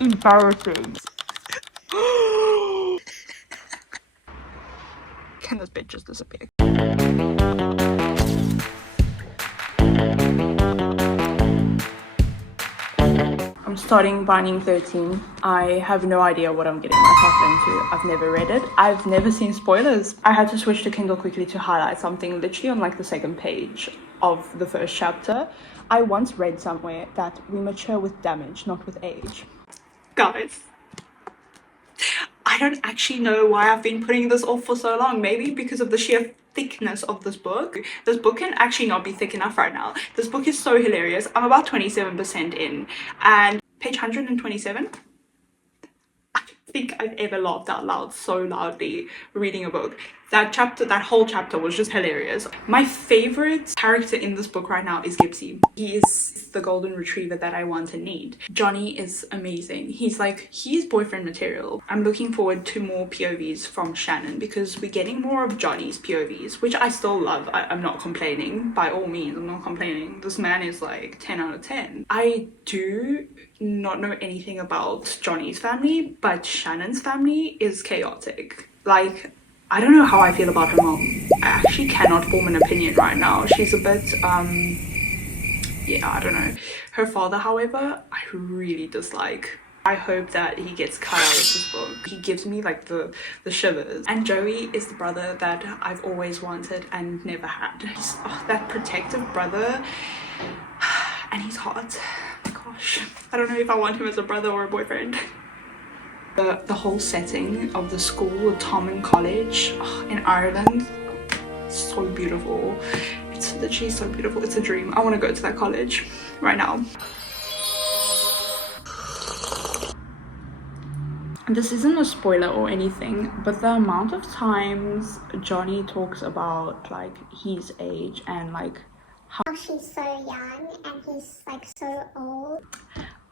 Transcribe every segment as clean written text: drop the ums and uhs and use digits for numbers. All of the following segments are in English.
Embarrassing. Can this bitch just disappear? I'm starting Binding 13. I have no idea what I'm getting myself into. I've never read it. I've never seen spoilers. I had to switch to Kindle quickly to highlight something literally on like the second page of the first chapter. I once read somewhere that we mature with damage, not with age. Guys, I don't actually know why I've been putting this off for so long. Maybe because of the sheer thickness of this book. This book can actually not be thick enough right now. This book is so hilarious. I'm about 27% in, and page 127. I don't think I've ever laughed out loud so loudly reading a book. That whole chapter was just hilarious. My favorite character in this book right now is Gypsy. He is the golden retriever that I want and need. Johnny is amazing. He's boyfriend material. I'm looking forward to more POVs from Shannon because we're getting more of Johnny's POVs, which I still love. I'm not complaining. By all means, I'm not complaining. This man is like 10 out of 10. I do not know anything about Johnny's family, but Shannon's family is chaotic. Like, I don't know how I feel about her mom. I actually cannot form an opinion right now. She's a bit, yeah, I don't know. Her father, however, I really dislike. I hope that he gets cut out of this book. He gives me like the shivers. And Joey is the brother that I've always wanted and never had. He's that protective brother, and he's hot. Oh my gosh. I don't know if I want him as a brother or a boyfriend. The whole setting of the school, Tom and college in Ireland, so beautiful. It's literally so beautiful. It's a dream. I want to go to that college right now. This isn't a spoiler or anything, but the amount of times Johnny talks about like his age and like how she's so young and he's like so old.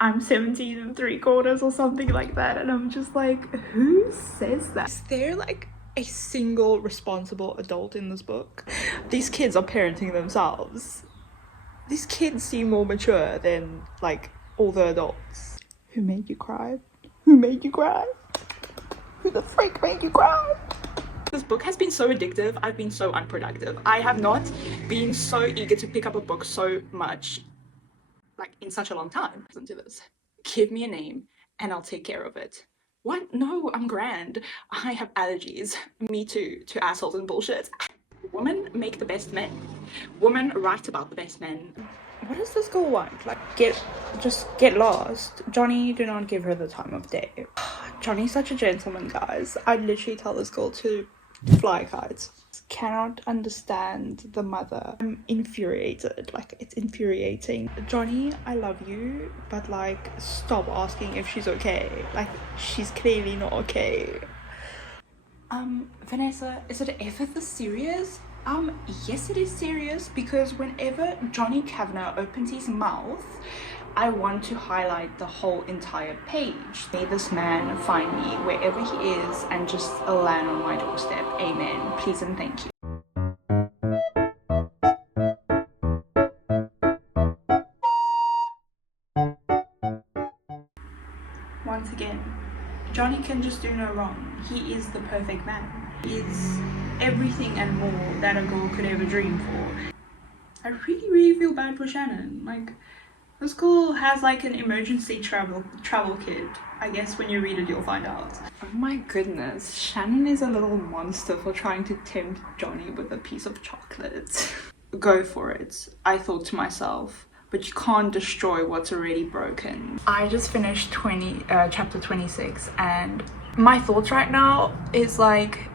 I'm 17 3/4 or something like that, and I'm just like, who says that? Is there like a single responsible adult in this book? These kids are parenting themselves. These kids seem more mature than like all the adults. Who made you cry? Who made you cry? Who the freak made you cry? This book has been so addictive. I've been so unproductive. I have not been so eager to pick up a book so much like in such a long time. Listen to this. Give me a name and I'll take care of it. What? No, I'm grand. I have allergies. Me too, to assholes and bullshit. Women make the best men. Women write about the best men. What does this girl want? Like, just get lost. Johnny, do not give her the time of day. Johnny's such a gentleman, guys. I'd literally tell this girl to fly kites. Cannot understand the mother. I'm infuriated. Like, it's infuriating. Johnny, I love you, but like, stop asking if she's okay. Like, she's clearly not okay. Vanessa, is it ever this serious? Yes, it is serious, because whenever Johnny Kavanagh opens his mouth, I want to highlight the whole entire page. May this man find me wherever he is and just land on my doorstep. Amen. Please and thank you. Once again, Johnny can just do no wrong. He is the perfect man. He is everything and more that a girl could ever dream for. I really feel bad for Shannon. Like, this girl has like an emergency travel kit. I guess when you read it you'll find out. Oh my goodness, Shannon is a little monster for trying to tempt Johnny with a piece of chocolate. Go for it, I thought to myself. But you can't destroy what's already broken. I just finished chapter 26, and my thoughts right now is like,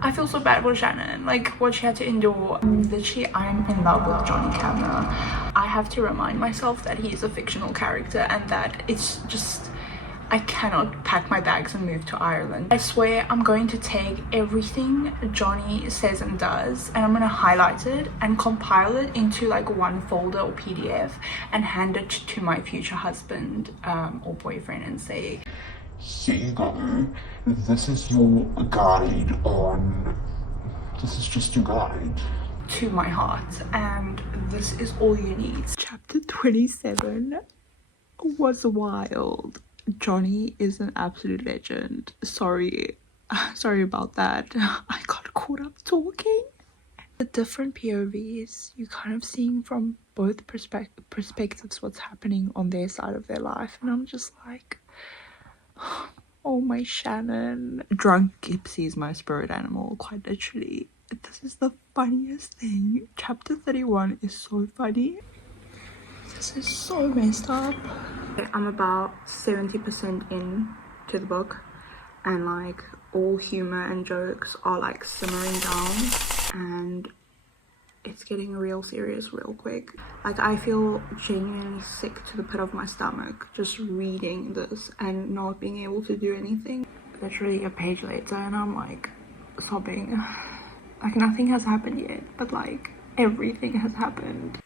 I feel so bad for Shannon, like what she had to endure. Literally, I'm in love with Johnny Kavanagh. I have to remind myself that he is a fictional character and that it's just, I cannot pack my bags and move to Ireland. I swear I'm going to take everything Johnny says and does, and I'm going to highlight it and compile it into like one folder or PDF and hand it to my future husband or boyfriend and say, here you go, this is your guide on, this is just your guide to my heart, and this is all you need. Chapter 27. was wild. Johnny is an absolute legend. Sorry about that. I got caught up talking. The different POVs, you're kind of seeing from both perspectives what's happening on their side of their life, and I'm just like, oh my Shannon. Drunk Gypsy is my spirit animal, quite literally. This is the funniest thing. Chapter 31 is so funny. This is so messed up. I'm about 70% in to the book, and like all humor and jokes are like simmering down, and it's getting real serious real quick. Like I feel genuinely sick to the pit of my stomach just reading this and not being able to do anything. Literally a page later and I'm like sobbing. Like nothing has happened yet, but like everything has happened.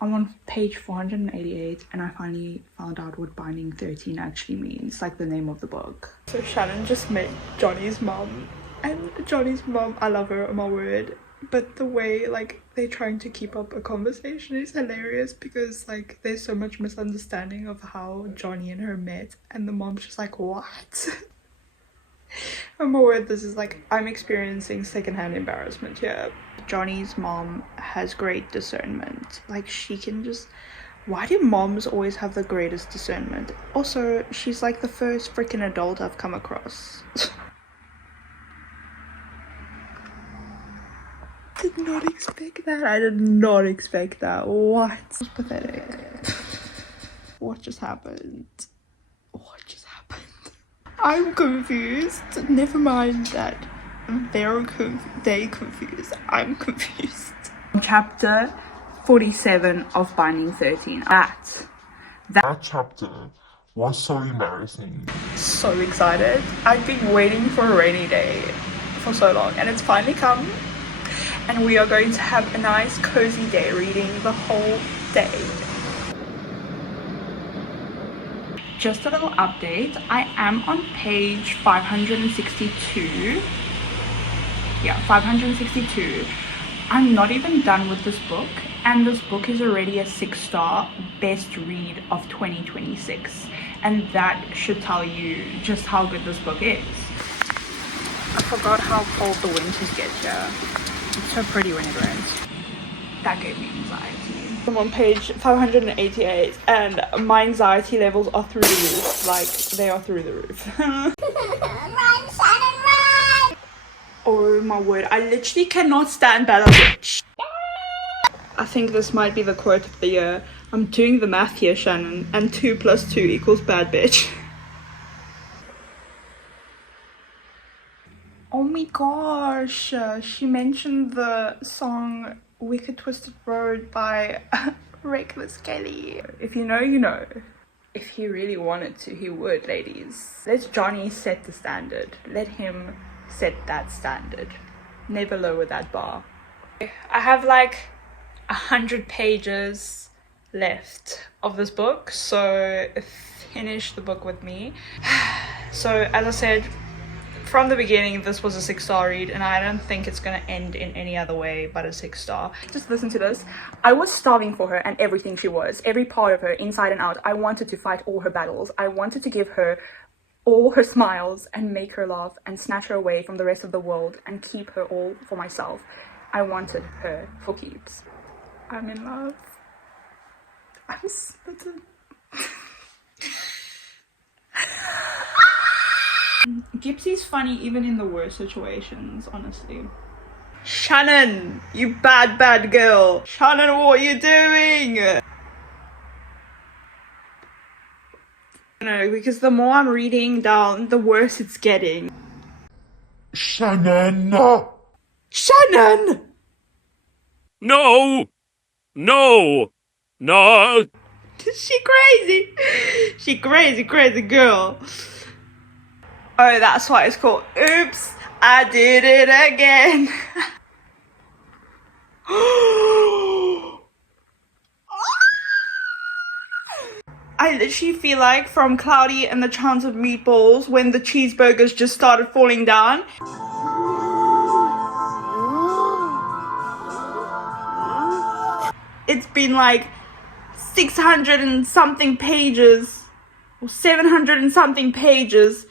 I'm on page 488 and I finally found out what binding 13 actually means, like the name of the book. So Shannon just met Johnny's mom, and Johnny's mom, I love her, my word, but the way like they're trying to keep up a conversation is hilarious, because like there's so much misunderstanding of how Johnny and her met, and the mom's just like, what? Oh my word, this is like, I'm experiencing secondhand embarrassment here. Johnny's mom has great discernment. Like she can just, why do moms always have the greatest discernment? Also, she's like the first freaking adult I've come across. Did not expect that. I did not expect that. What? It's pathetic. What just happened? What just happened? I'm confused. Never mind that they confused. I'm confused. Chapter 47 of Binding 13. That chapter was so embarrassing. So excited. I've been waiting for a rainy day for so long, and it's finally come. And we are going to have a nice cozy day reading the whole day. Just a little update, I am on page 562. Yeah, 562. I'm not even done with this book, and this book is already a 6-star best read of 2026, and that should tell you just how good this book is. I forgot how cold the winters get here. It's so pretty when it rains. That gave me anxiety. I'm on page 588 and my anxiety levels are through the roof. Like, they are through the roof. Run, Shannon, run! Oh my word, I literally cannot stand Bella Bitch. I think this might be the quote of the year. I'm doing the math here, Shannon, and 2 + 2 equals bad bitch. Oh my gosh, she mentioned the song Wicked Twisted Road by Reckless Kelly. If you know, you know. If he really wanted to, he would, ladies. Let Johnny set the standard. Let him set that standard. Never lower that bar. I have like 100 pages left of this book, so finish the book with me. So as I said, from the beginning, this was a 6-star read, and I don't think it's gonna end in any other way but a 6-star. Just listen to this. I was starving for her and everything she was, every part of her, inside and out. I wanted to fight all her battles. I wanted to give her all her smiles and make her laugh and snatch her away from the rest of the world and keep her all for myself. I wanted her for keeps. I'm in love. I'm smitten. Gypsy's funny even in the worst situations, honestly. Shannon, you bad girl. Shannon, what are you doing? No, because the more I'm reading down, the worse it's getting. Shannon! No! Shannon! No! No! No! She crazy. She crazy girl. Oh, that's why it's called Oops, I Did It Again. I literally feel like from Cloudy and the Chance of Meatballs, when the cheeseburgers just started falling down. It's been like 600 and something pages, or 700 and something pages,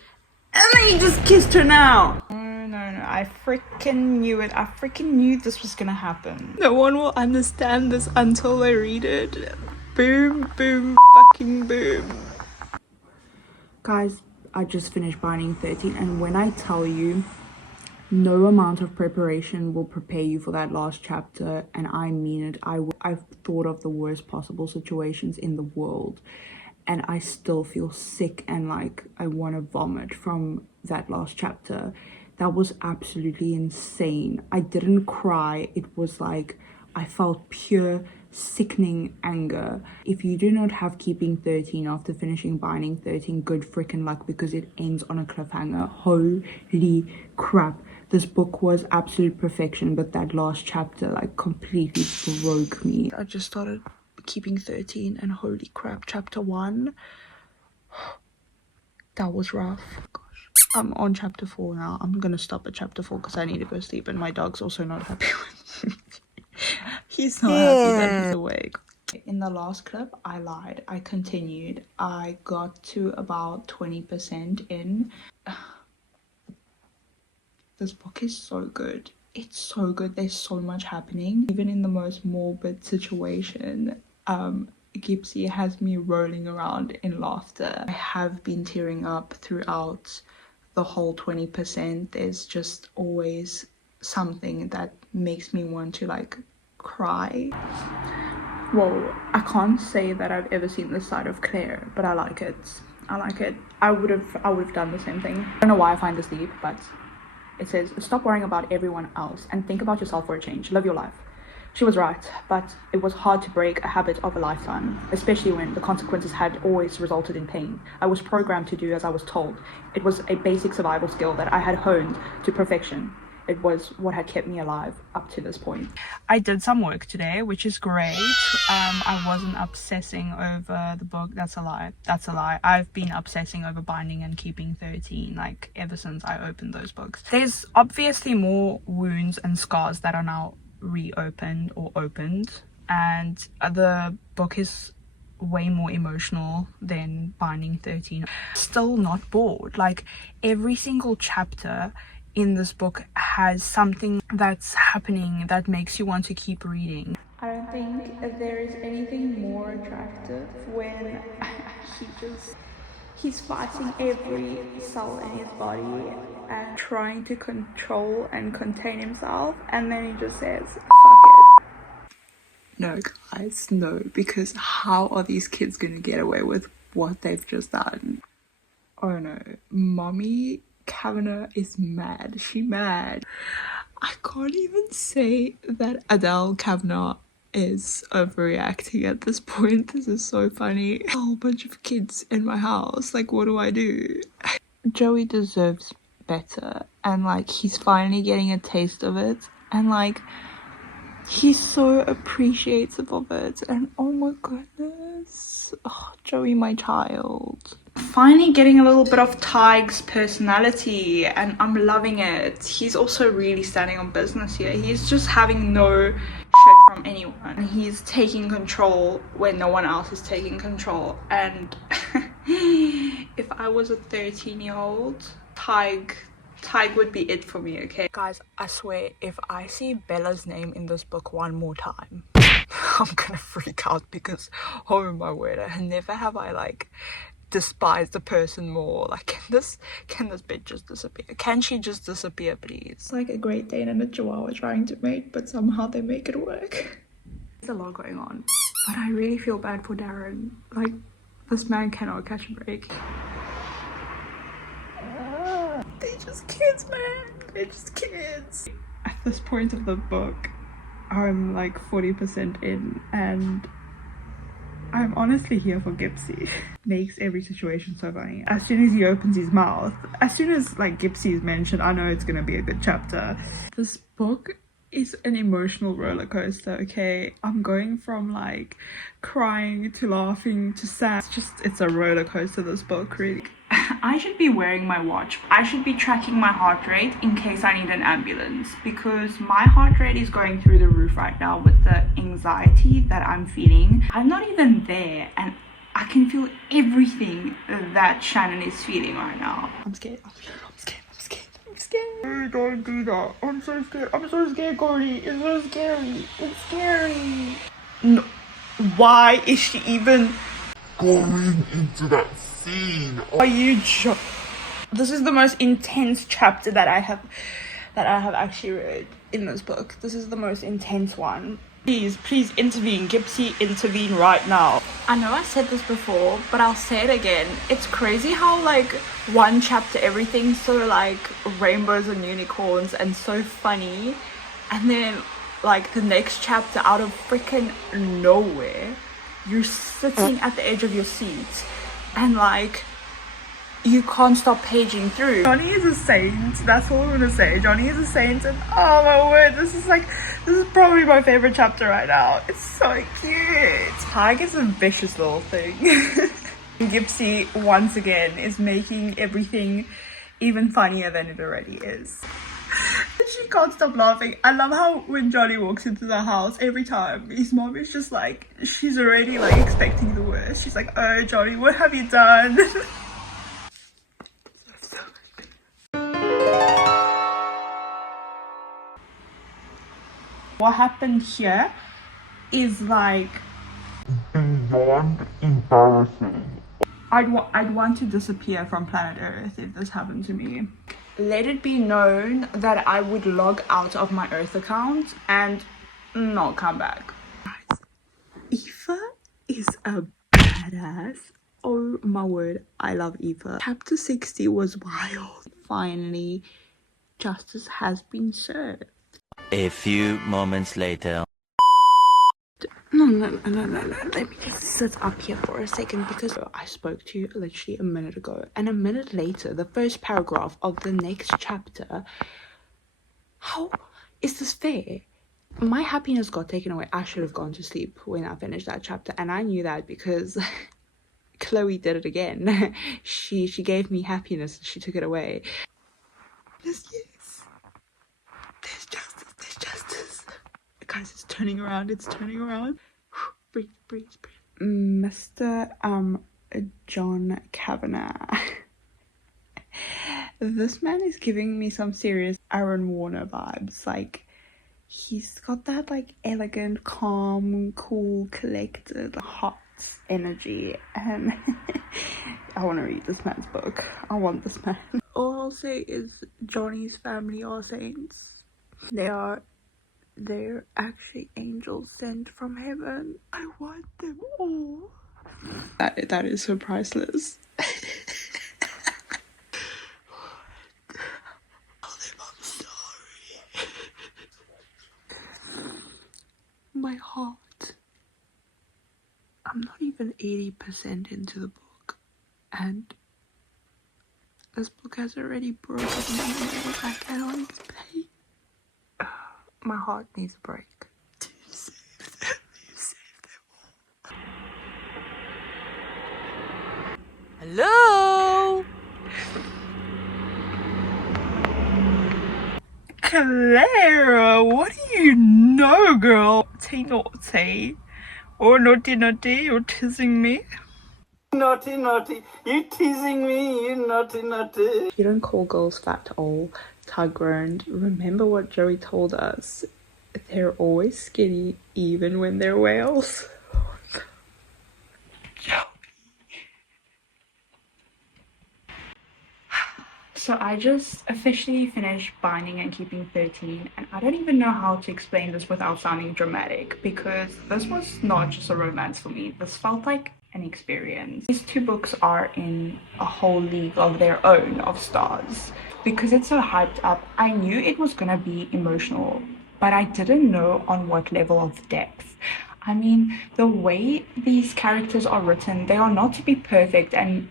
and then he just kissed her now. No, I freaking knew it. I freaking knew this was gonna happen. No one will understand this until they read it. Boom, boom, fucking boom. Guys, I just finished Binding 13, and when I tell you, no amount of preparation will prepare you for that last chapter, and I mean it. I've thought of the worst possible situations in the world, and I still feel sick and like I want to vomit from that last chapter. That was absolutely insane. I didn't cry. It was like I felt pure sickening anger. If you do not have Keeping 13 after finishing Binding 13, good freaking luck, because it ends on a cliffhanger. Holy crap. This book was absolute perfection, but that last chapter like completely broke me. I just started Keeping 13 and holy crap, chapter 1. That was rough. Gosh. I'm on chapter 4 now. I'm gonna stop at chapter 4 because I need to go sleep, and my dog's also not happy with me. He's not happy that he's awake. In the last clip, I lied. I continued. I got to about 20% in. This book is so good. It's so good. There's so much happening. Even in the most morbid situation, Gypsy has me rolling around in laughter. I have been tearing up throughout the whole 20%. There's just always something that makes me want to like cry. Well, I can't say that I've ever seen this side of Claire, but I like it. I like it. I would have done the same thing. I don't know why I find this deep, but it says, stop worrying about everyone else and think about yourself for a change. Live your life. She was right, but it was hard to break a habit of a lifetime, especially when the consequences had always resulted in pain. I was programmed to do as I was told. It was a basic survival skill that I had honed to perfection. It was what had kept me alive up to this point. I did some work today, which is great. I wasn't obsessing over the book. That's a lie. That's a lie. I've been obsessing over Binding and Keeping 13, like, ever since I opened those books. There's obviously more wounds and scars that are now reopened or opened, and the book is way more emotional than Binding 13. Still not bored. Like, every single chapter in this book has something that's happening that makes you want to keep reading. I don't think there is anything more attractive when he's fighting every cell in his body and trying to control and contain himself, and then he just says, fuck it. No, guys, no, because how are these kids gonna get away with what they've just done? Oh no, Mommy Kavanagh is mad. She mad. I can't even say that Adele Kavanagh is overreacting at this point. This is so funny. A whole bunch of kids in my house. Like, what do I do? Joey deserves better, and like, he's finally getting a taste of it, and like, he's so appreciative of it, and oh my goodness, oh, Joey, my child. Finally getting a little bit of Tig's personality, and I'm loving it. He's also really standing on business here. He's just having no shit from anyone. He's taking control when no one else is taking control, and if I was a 13-year-old, Tig would be it for me, okay? Guys, I swear, if I see Bella's name in this book one more time, I'm gonna freak out, because oh my word, never have I like despised the person more. Like, can this bitch just disappear? Can she just disappear, please? It's like a Great Dane and a Chihuahua trying to mate, but somehow they make it work. There's a lot going on, but I really feel bad for Darren. Like, this man cannot catch a break. They're just kids, man. They're just kids. At this point of the book, I'm like 40% in, and I'm honestly here for Gypsy. Makes every situation so funny. As soon as he opens his mouth, as soon as like Gypsy is mentioned, I know it's gonna be a good chapter. This book is an emotional roller coaster, okay? I'm going from like crying to laughing to sad. It's a roller coaster, this book, really. I should be wearing my watch. I should be tracking my heart rate in case I need an ambulance, because my heart rate is going through the roof right now with the anxiety that I'm feeling. I'm not even there and I can feel everything that Shannon is feeling right now. I'm scared. I'm scared. Don't do that. I'm so scared. I'm so scared, Cody. It's so scary. It's scary. No. Why is she even going into that scene? Are you This is the most intense chapter that I have actually read in this book. This is the most intense one. Please intervene. Gypsy, intervene right now. I know I said this before, but I'll say it again. It's crazy how like one chapter everything's so like rainbows and unicorns and so funny, and then like the next chapter out of freaking nowhere you're sitting at the edge of your seat and like you can't stop paging through. Johnny is a saint. That's all I'm gonna say. Johnny is a saint, and oh my word, this is probably my favorite chapter right now. It's so cute. Tig is a vicious little thing. Gypsy once again is making everything even funnier than it already is. She can't stop laughing. I love how when Johnny walks into the house, every time his mom is just like, she's already like expecting the worst. She's like, oh Johnny, what have you done? What happened here is like Beyond embarrassing. I'd want to disappear from planet Earth if this happened to me. Let it be known that I would log out of my Earth account and not come back. Guys, Aoife is a badass. Oh my word, I love Aoife. Chapter 60 was wild. Finally, justice has been served. A few moments later. No. Let me just sit up here for a second because I spoke to you literally a minute ago. And a minute later, the first paragraph of the next chapter. How is this fair? My happiness got taken away. I should have gone to sleep when I finished that chapter. And I knew that because Chloe did it again. She gave me happiness. She took it away. Yes. There's justice. Guys, it's turning around. Breathe. Mr. John Kavanagh. This man is giving me some serious Aaron Warner vibes. Like, he's got that like elegant, calm, cool, collected, hot energy, and I want to read this man's book. I want this man. All I'll say is Johnny's family are saints. They're actually angels sent from heaven. I want them all. That is so priceless. I'm sorry. My heart. I'm not even 80% into the book, and this book has already broken me. I cannot explain. My heart needs a break. You saved them all. Hello? Clara, what do you know, girl? Naughty. Or naughty, you're teasing me. Naughty, you teasing me, you naughty. You don't call girls fat old, Tug groaned. Remember what Joey told us. They're always skinny, even when they're whales. So I just officially finished Binding and Keeping 13, and I don't even know how to explain this without sounding dramatic, because this was not just a romance for me. This felt like an experience. These two books are in a whole league of their own of stars. Because it's so hyped up, I knew it was gonna be emotional, but I didn't know on what level of depth. I mean, the way these characters are written, they are not to be perfect and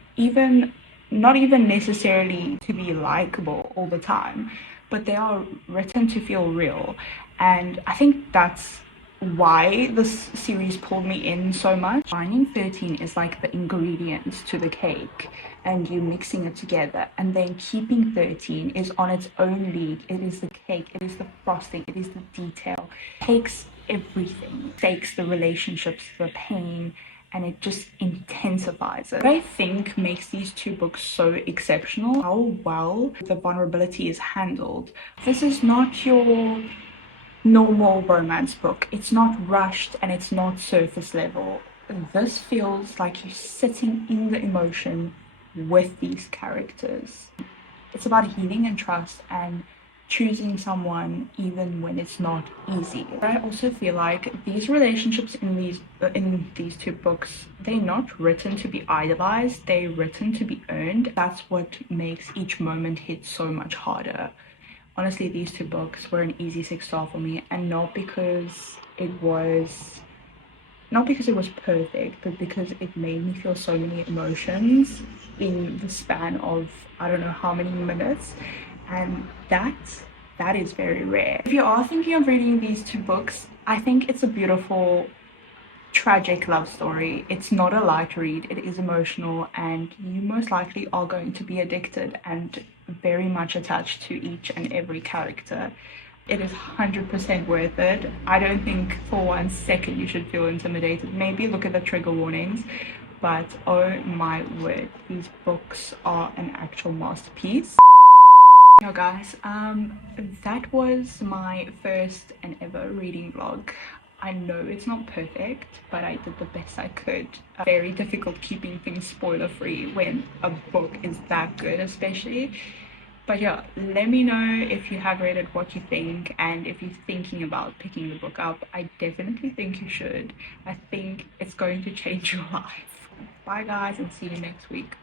not even necessarily to be likable all the time, but they are written to feel real. And I think that's why this series pulled me in so much. Binding 13 is like the ingredients to the cake, and you mixing it together, and then keeping 13 is on its own league. It is the cake, it is the frosting, it is the detail. It takes everything, takes the relationships, the pain, and it just intensifies it. What I think makes these two books so exceptional, how well the vulnerability is handled. This is not your normal romance book. It's not rushed and it's not surface level. This feels like you're sitting in the emotion with these characters. It's about healing and trust and choosing someone even when it's not easy. I also feel like these relationships in these two books, they're not written to be idolized, they're written to be earned. That's what makes each moment hit so much harder. Honestly, these two books were an easy 6-star for me, and not because it was perfect, but because it made me feel so many emotions in the span of I don't know how many minutes, and that is very rare. If you are thinking of reading these two books, I think it's a beautiful tragic love story. It's not a light read, it is emotional, and you most likely are going to be addicted and very much attached to each and every character. It is 100% worth it. I don't think for 1 second you should feel intimidated. Maybe look at the trigger warnings, but oh my word, these books are an actual masterpiece. Yo guys, that was my first and ever reading vlog. I know it's not perfect, but I did the best I could. Very difficult keeping things spoiler free when a book is that good, especially. But yeah, let me know if you have read it, what you think, and if you're thinking about picking the book up. I definitely think you should. I think it's going to change your life. Bye guys, and see you next week.